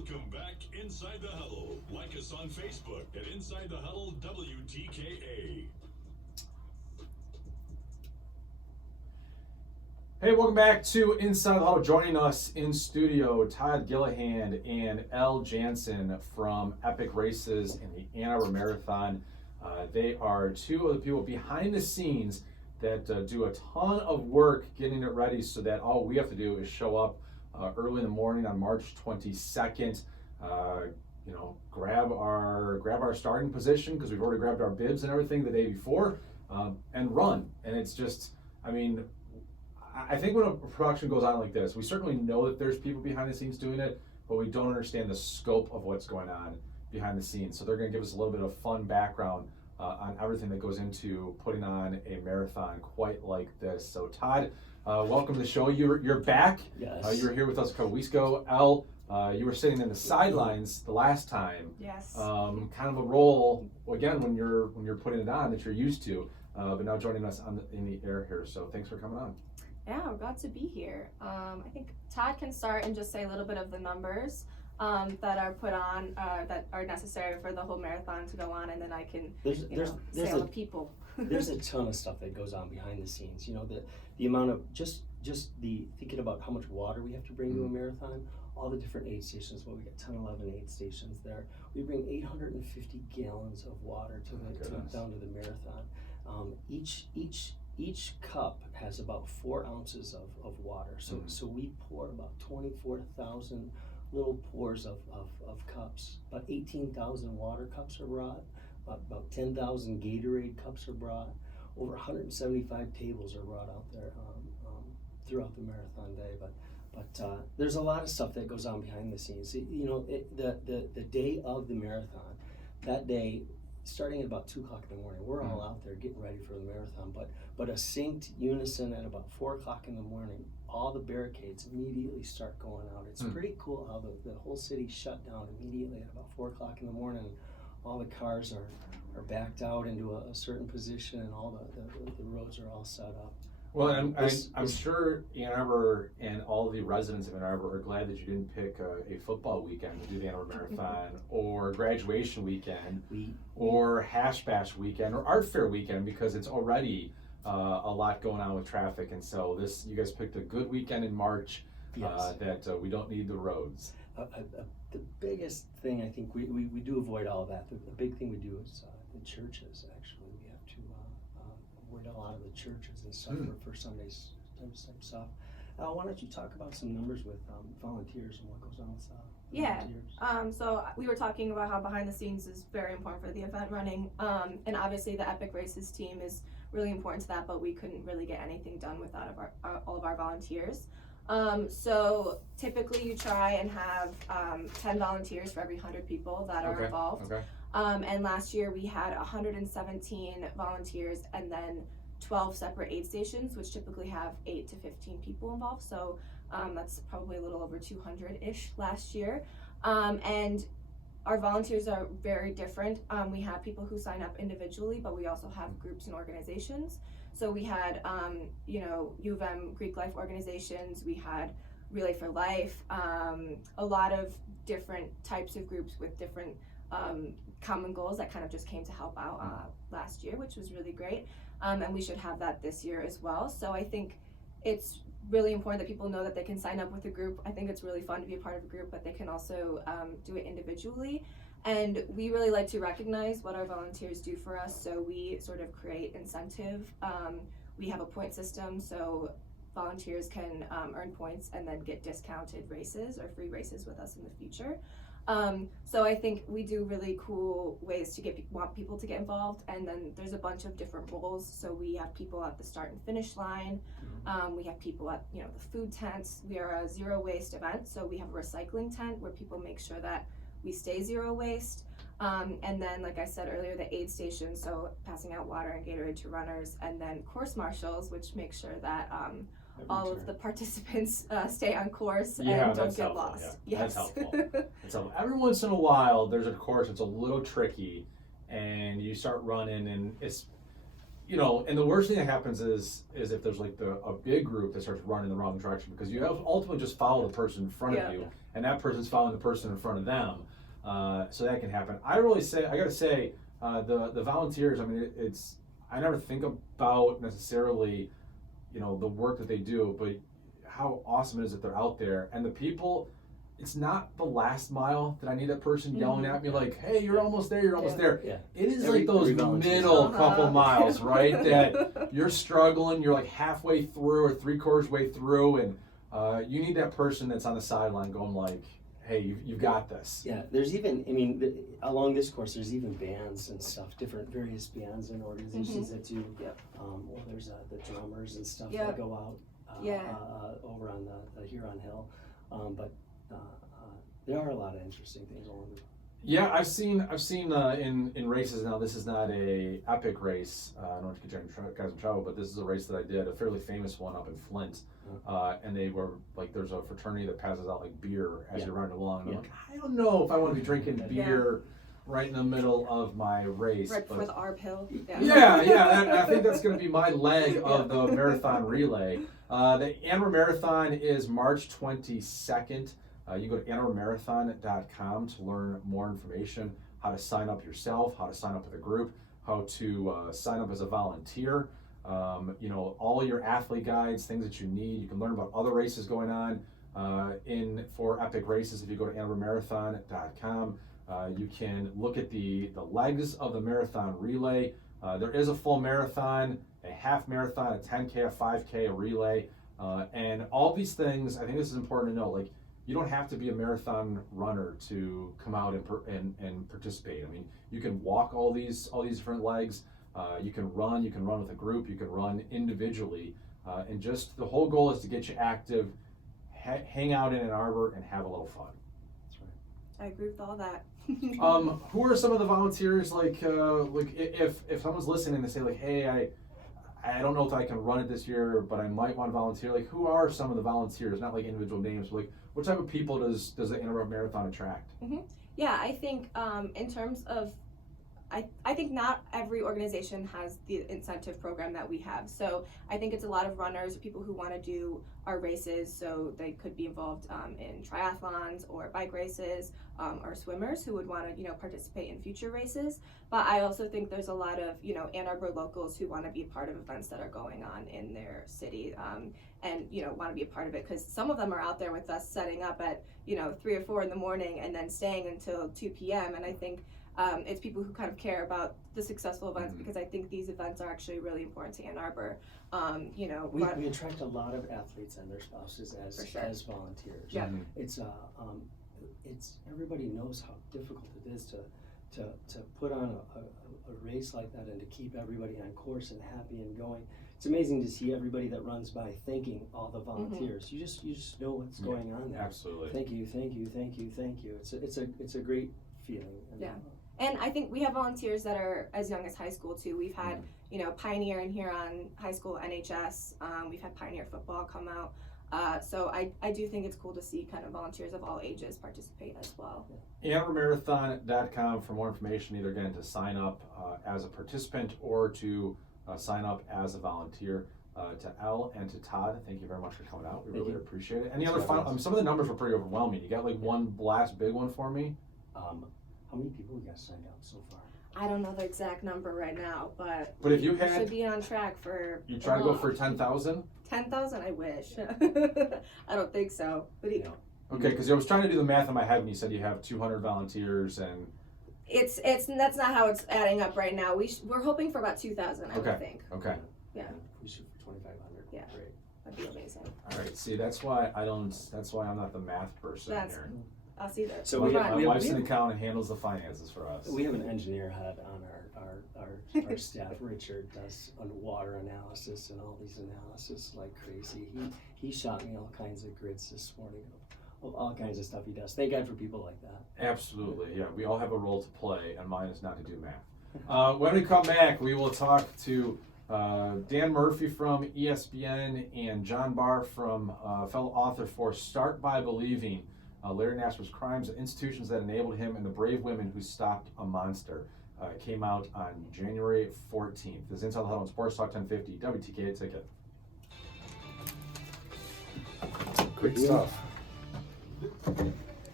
Welcome back Inside the Huddle. Like us on Facebook at Inside the Huddle WTKA. Hey, welcome back to Inside the Huddle. Joining us in studio, Todd, Gillihan, and Elle, Jansen from Epic Races and the Ann Arbor Marathon. They are two of the people behind the scenes that do a ton of work getting it ready so that all we have to do is show up early in the morning on March 22nd. Grab our starting position because we've already grabbed our bibs and everything the day before, and run. And it's just, I think when a production goes on like this, we certainly know that there's people behind the scenes doing it, but we don't understand the scope of what's going on behind the scenes. So they're going to give us a little bit of fun background on everything that goes into putting on a marathon quite like this. So Todd, welcome to the show. You're back. Yes. You were here with us a couple weeks ago. Elle, you were sitting in the sidelines the last time. Yes. Kind of a role again when you're putting it on that you're used to, but now joining us in the air here. So thanks for coming on. Yeah, we're glad to be here. I think Todd can start and just say a little bit of the numbers that are put on that are necessary for the whole marathon to go on, and then I can say all the people. There's a ton of stuff that goes on behind the scenes. You know, the amount of just the thinking about how much water we have to bring to a marathon, all the different aid stations. Well, we got 10, 11 aid stations there. We bring 850 gallons of water down to the marathon. Each cup has about 4 ounces of water. So we pour about 24,000 little pours of cups. About 18,000 water cups are brought. About 10,000 Gatorade cups are brought. Over 175 tables are brought out there throughout the marathon day. But there's a lot of stuff that goes on behind the scenes. The day of the marathon, that day, starting at about 2 o'clock in the morning, we're all out there getting ready for the marathon, but a synced unison at about 4 o'clock in the morning, all the barricades immediately start going out. It's pretty cool how the whole city shut down immediately at about 4 o'clock in the morning. All the cars are backed out into a certain position, and all the roads are all set up. Well, I'm sure Ann Arbor and all the residents of Ann Arbor are glad that you didn't pick a football weekend to do the Ann Arbor Marathon, or graduation weekend, or Hash Bash weekend, or Art Fair weekend, because it's already a lot going on with traffic. And so you guys picked a good weekend in March. Yes. That we don't need the roads. The biggest thing, I think, we do avoid all that. The big thing we do is the churches, actually. We have to avoid a lot of the churches and stuff for Sundays type stuff. Why don't you talk about some numbers with volunteers and what goes on with volunteers? So we were talking about how behind the scenes is very important for the event running, and obviously the Epic Races team is really important to that, but we couldn't really get anything done without all of our volunteers. So typically you try and have 10 volunteers for every 100 people that are involved. Okay. And last year we had 117 volunteers and then 12 separate aid stations, which typically have 8 to 15 people involved. So that's probably a little over 200-ish last year. And our volunteers are very different. We have people who sign up individually, but we also have groups and organizations. So we had, U of M Greek life organizations, we had Relay for Life, a lot of different types of groups with different common goals that kind of just came to help out last year, which was really great. And we should have that this year as well. So I think it's really important that people know that they can sign up with a group. I think it's really fun to be a part of a group, but they can also do it individually. And we really like to recognize what our volunteers do for us, so we sort of create incentive. We have a point system, so volunteers can earn points and then get discounted races or free races with us in the future. So I think we do really cool ways to want people to get involved, and then there's a bunch of different roles. So we have people at the start and finish line. We have people at the food tents. We are a zero waste event, so we have a recycling tent where people make sure that we stay zero waste. And then, like I said earlier, the aid station, so passing out water and Gatorade to runners, and then course marshals, which make sure that all of the participants stay on course and don't get lost. Yeah. Yes. That's helpful. Every once in a while, there's a course that's a little tricky, and you start running, and it's, and the worst thing that happens is if there's like a big group that starts running the wrong direction, because you have ultimately just follow the person in front of you, and that person's following the person in front of them. So that can happen. I gotta say, the volunteers, I mean, I never think about necessarily, the work that they do, but how awesome it is that they're out there. And the people, it's not the last mile that I need that person yelling at me like, hey, you're almost there, you're almost there. Yeah. It is like those middle couple miles, right? That you're struggling, you're like halfway through or 3/4 way through, and you need that person that's on the sideline going like, hey, you've got this. Yeah, there's even, along this course, there's even bands and stuff, various bands and organizations that do. Well, there's the drummers and stuff that go out over on the Huron Hill. But there are a lot of interesting things along the way. Yeah, I've seen in races now. This is not a epic race. I don't want to get you guys in trouble, but this is a race that I did, a fairly famous one up in Flint. And they were like, there's a fraternity that passes out like beer as you're running along. And I'm like, I don't know if I want to be drinking beer right in the middle of my race. Right before the ARB hill. I think that's going to be my leg of the marathon relay. The Ann Arbor Marathon is March 22nd. You go to AnnArborMarathon.com to learn more information, how to sign up yourself, how to sign up with a group, how to sign up as a volunteer. All your athlete guides, things that you need. You can learn about other races going on for epic races if you go to AnnArborMarathon.com. You can look at the legs of the marathon relay. There is a full marathon, a half marathon, a 10K, a 5K, a relay, and all these things. I think this is important to know. Like, you don't have to be a marathon runner to come out and participate. I mean, you can walk all these different legs. You can run with a group, you can run individually, and just the whole goal is to get you active, hang out in Ann Arbor, and have a little fun. That's right. I agree with all that. Who are some of the volunteers? Like if someone's listening and they say like, hey, I don't know if I can run it this year, but I might want to volunteer. Like, who are some of the volunteers? Not like individual names, but like, what type of people does the Ann Arbor Marathon attract? Yeah, I think in terms of, I think not every organization has the incentive program that we have. So I think it's a lot of runners, people who want to do our races. So they could be involved in triathlons or bike races, or swimmers who would want to, participate in future races. But I also think there's a lot of, Ann Arbor locals who want to be a part of events that are going on in their city, and, want to be a part of it, because some of them are out there with us setting up at, 3 or 4 in the morning and then staying until 2 p.m. And I think it's people who kind of care about the successful events, because I think these events are actually really important to Ann Arbor. We attract a lot of athletes and their spouses as volunteers. Yeah. It's everybody knows how difficult it is to put on a race like that and to keep everybody on course and happy and going. It's amazing to see everybody that runs by thanking all the volunteers. You just know what's going on there. Absolutely. Thank you. It's a great feeling. And I think we have volunteers that are as young as high school too. We've had, Pioneer and Huron High School NHS. We've had Pioneer football come out. So I do think it's cool to see kind of volunteers of all ages participate as well. AnnArborMarathon.com for more information, either again to sign up as a participant or to sign up as a volunteer. To Elle and to Todd, thank you very much for coming out. We really appreciate it. Any other final? Some of the numbers were pretty overwhelming. You got like one last big one for me? How many people we got signed up so far? I don't know the exact number right now, but if you should be on track for. You try to go for 10,000? 10,000? I wish. I don't think so. But okay, because I was trying to do the math in my head when you said you have 200 volunteers and. That's not how it's adding up right now. We're hoping for about 2,000. I would think. Okay. Yeah. We shoot for 2,500. Yeah. Great. That'd be amazing. All right. See, that's why I'm not the math person here. I'll see that. So my wife's an accountant and handles the finances for us. We have an engineer head on our staff. Richard does water analysis and all these analysis like crazy. He shot me all kinds of grids this morning of all kinds of stuff he does. Thank God for people like that. Absolutely, yeah. We all have a role to play, and mine is not to do math. When we come back, we will talk to Dan Murphy from ESPN and John Barr from fellow author for Start by Believing. Larry Nassar's Crimes and Institutions That Enabled Him and the Brave Women Who Stopped a Monster. Came out on January 14th. This is Inside the Huddle on Sports Talk 1050, WTK Ticket. Great stuff.